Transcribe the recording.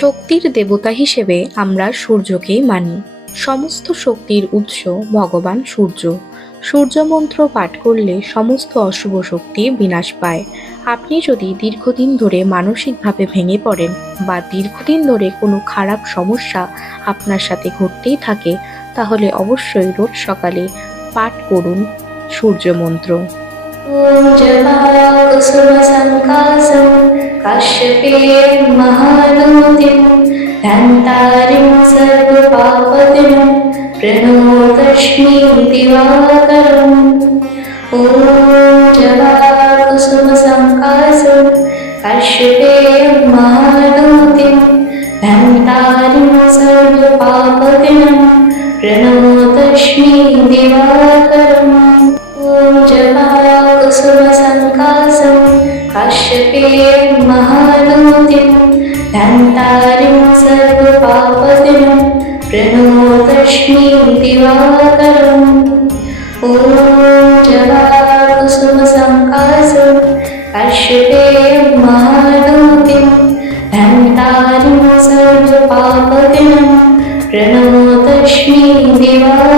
শক্তির দেবতা হিসেবে আমরা সূর্যকেই মানি। সমস্ত শক্তির উৎস ভগবান সূর্য। সূর্য মন্ত্র পাঠ করলে সমস্ত অশুভ শক্তি বিনাশ পায়। আপনি যদি দীর্ঘদিন ধরে মানসিকভাবে ভেঙে পড়েন বা দীর্ঘদিন ধরে কোনো খারাপ সমস্যা আপনার সাথে ঘটতেই থাকে, তাহলে অবশ্যই রোজ সকালে পাঠ করুন সূর্য মন্ত্র काश्यपेयं महानोतिं धन्तारिं सर्वपापतिं प्रणोदश्मी दिवाकरम् ॐ जपाकुसुमसङ्कासं काश्यपेयं महानोतिं धन्तारिं सर्वपापतिं प्रणोदश्मी दिवाकरम् ॐ जपाकुसुमसङ्कासं काश्यपेयं महानोतिं धन्तारिं सर्वपापतिं प्रणोदश्मी दिवाकरम् ॐ जपाकुसुमसङ्कासं काश्यपेयं महानोतिं धन्तारिं सर्वपापतिं प्रणोदश्मी दिवाकरम्